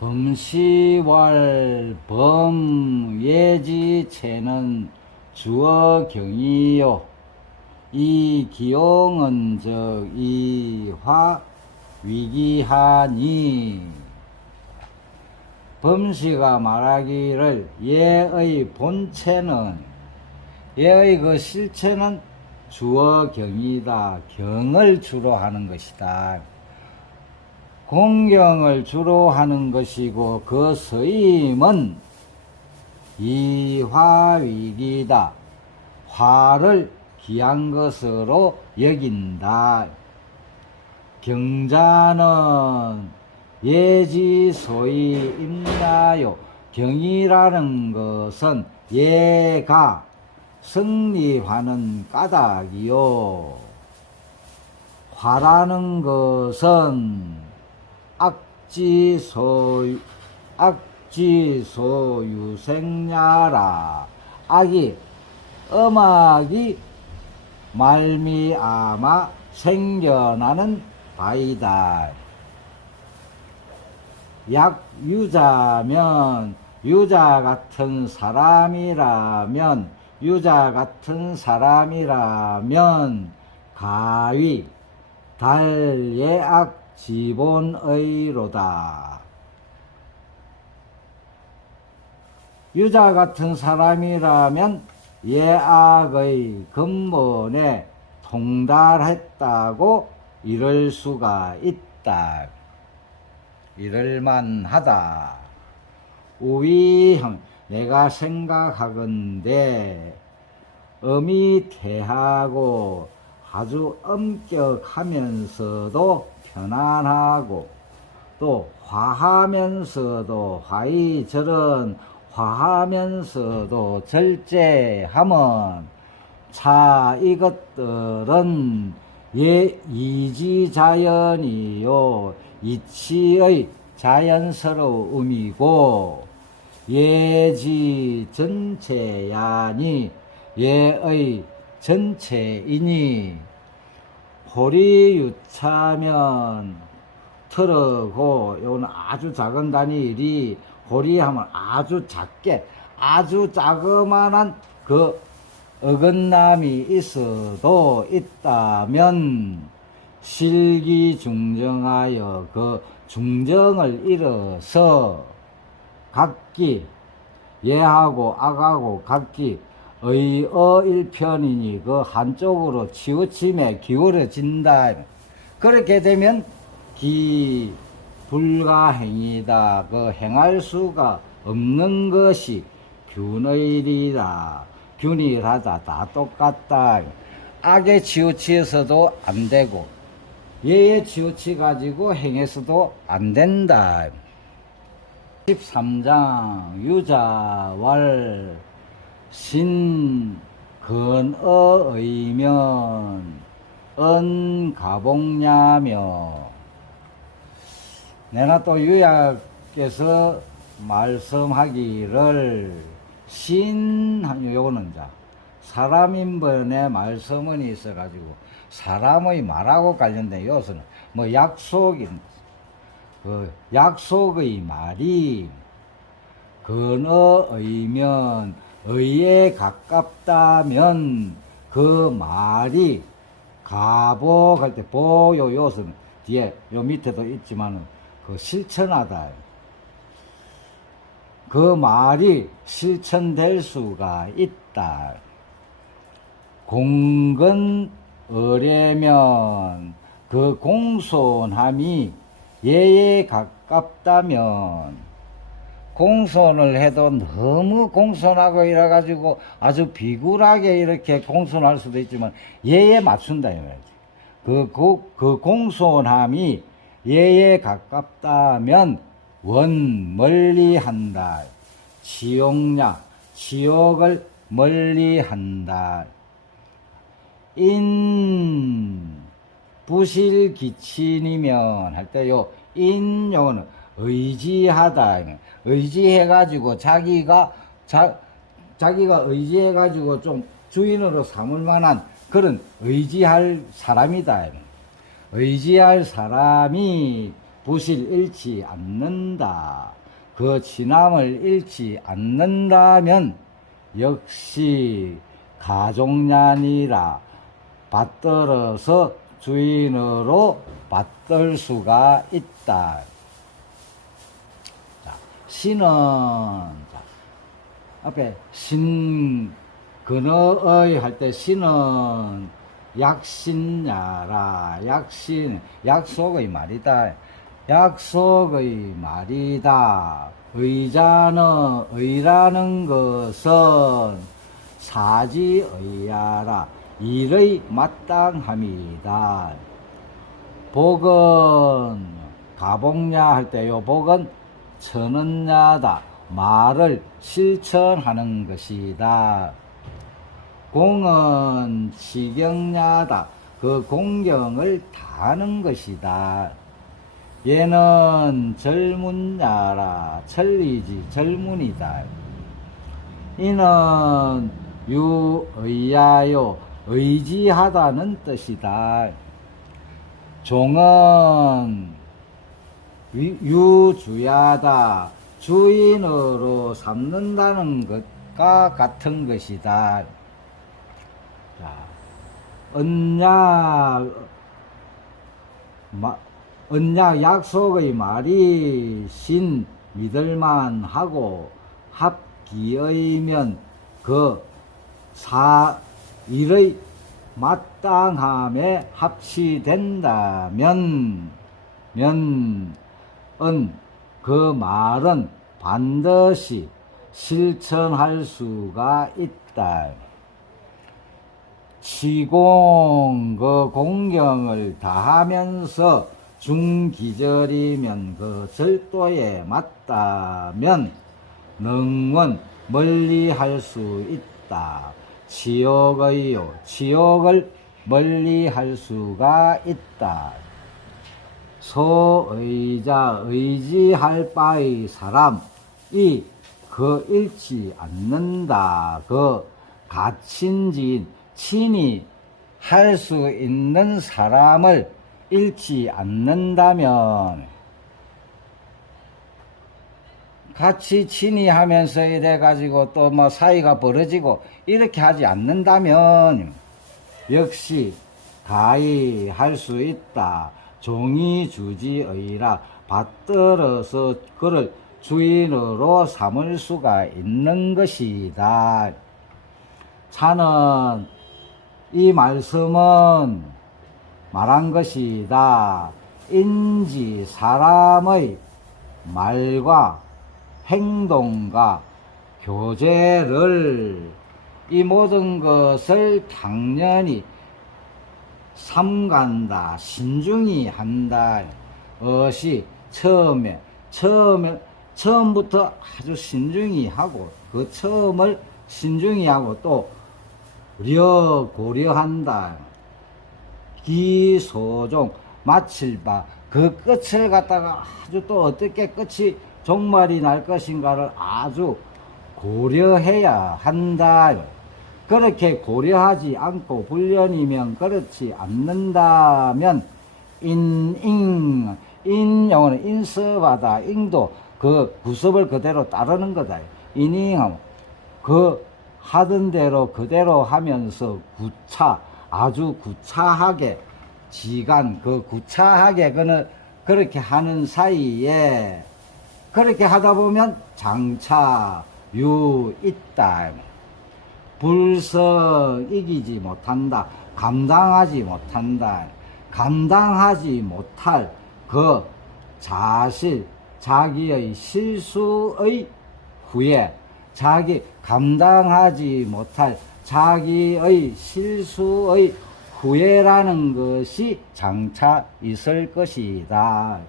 범시월 범예지체는 주어 경이요. 이 기용은 즉 이화 위기하니. 범시가 말하기를 예의 본체는 예의 그 실체는 주어 경이다. 경을 주로 하는 것이다 공경을 주로 하는 것이고 그 서임은 이화위기다. 화를 귀한 것으로 여긴다. 경자는 예지소이 있나요? 경이라는 것은 예가 승리하는 까닭이요. 화라는 것은 악지소 악지소 유생야라 악이 음악이 말미암아 생겨나는 바이다. 약유자면 유자 같은 사람이라면 유자 같은 사람이라면 가위 달예악 지본의로다. 유자 같은 사람이라면 예악의 근본에 통달했다고 이럴 수가 있다. 이럴만 하다. 우위형, 내가 생각하건대, 어미태하고 아주 엄격하면서도 편안하고 또 화하면서도 화이 저런 화하면서도 절제함은 자 이것들은 예 이지자연이요 이치의 자연스러움이고 예지 전체야니 예의 전체이니 호리 유차면 트럭고 요는 아주 작은 단위일이 호리하면 아주 작게 아주 자그마한 그 어긋남이 있어도 있다면 실기 중정하여 그 중정을 잃어서 각기 예하고 악하고 각기 의어 일편이니 그 한쪽으로 치우침에 기울어진다. 그렇게 되면 기 불가행이다. 그 행할 수가 없는 것이 균의리다. 균일하다. 다 똑같다. 악에 치우치어서도 안 되고 예에 치우치 가지고 행해서도 안 된다. 13장 유자왈 신 근어의면 은가봉냐며. 내가 또 유약께서 말씀하기를 신 요거는 자 사람인 번에 말씀은 있어가지고 사람의 말하고 관련된 요소는 뭐 약속인 그 약속의 말이 근어의면 의에 가깝다면 그 말이 가복할 때 보요 요소는 뒤에 요 밑에도 있지만은 그 실천하다. 그 말이 실천될 수가 있다. 공건 의뢰면 그 공손함이 예에 가깝다면 공손을 해도 너무 공손하고 이래가지고 아주 비굴하게 이렇게 공손할 수도 있지만 예에 맞춘다 이 말이지. 그, 그, 그 공손함이 예에 가깝다면 원 멀리 한다. 지옥냐, 지옥을 멀리 한다. 인, 부실 기친이면 할 때요, 인, 요거는 의지하다. 의지해가지고 자기가, 자, 자기가 의지해가지고 좀 주인으로 삼을 만한 그런 의지할 사람이다. 의지할 사람이 부실 잃지 않는다. 그 진함을 잃지 않는다면 역시 가족년이라 받들어서 주인으로 받들 수가 있다. 자, 신은 자, 앞에 신 근어의 할 때 신은 약신야라 약신 약속의 말이다. 약속의 말이다. 의자는 의라는 것은 사지의야라 일의 마땅함이다. 복은 가복냐 할 때요. 복은 천은야다 말을 실천하는 것이다 공은 시경야다. 그 공경을 다하는 것이다. 얘는 젊은야라. 천리지 젊은이다. 이는 유의야요. 의지하다는 뜻이다. 종은 위- 유주야다. 주인으로 삼는다는 것과 같은 것이다. 자, 언약, 마, 언약 약속의 말이 신 믿을만 하고 합기의면 그 사, 일의 마땅함에 합치된다면, 면, 은, 그 말은 반드시 실천할 수가 있다. 시공 그 공경을 다하면서 중기절이면 그 절도에 맞다면 능원 멀리 할 수 있다. 지옥의요 지옥을 멀리 할 수가 있다. 소의자 의지할 바의 사람이 그 잃지 않는다. 그 가친지인 친히 할 수 있는 사람을 잃지 않는다면 같이 친히 하면서 이래 가지고 또 뭐 사이가 벌어지고 이렇게 하지 않는다면 역시 가히 할 수 있다. 종이 주지의라 받들어서 그를 주인으로 삼을 수가 있는 것이다. 차는 이 말씀은 말한 것이다. 인지 사람의 말과 행동과 교제를 이 모든 것을 당연히 삼간다, 신중히 한다. 것이 처음에, 처음에, 처음부터 아주 신중히 하고, 그 처음을 신중히 하고 또, 려, 고려한다. 기소종, 마칠 바, 그 끝을 갖다가 아주 또 어떻게 끝이 종말이 날 것인가를 아주 고려해야 한다. 그렇게 고려하지 않고 불련이면 그렇지 않는다면 인잉 인용은 인섭하다 인도 그 구습을 그대로 따르는 거다 인잉하면 그 하던 대로 그대로 하면서 구차 아주 구차하게 지간 그 구차하게 그는 그렇게 하는 사이에 그렇게 하다 보면 장차 유 있다. 불성 이기지 못한다. 감당하지 못한다. 감당하지 못할 그 자실, 자기의 실수의 후에 자기 감당하지 못할 자기의 실수의 후회라는 것이 장차 있을 것이다.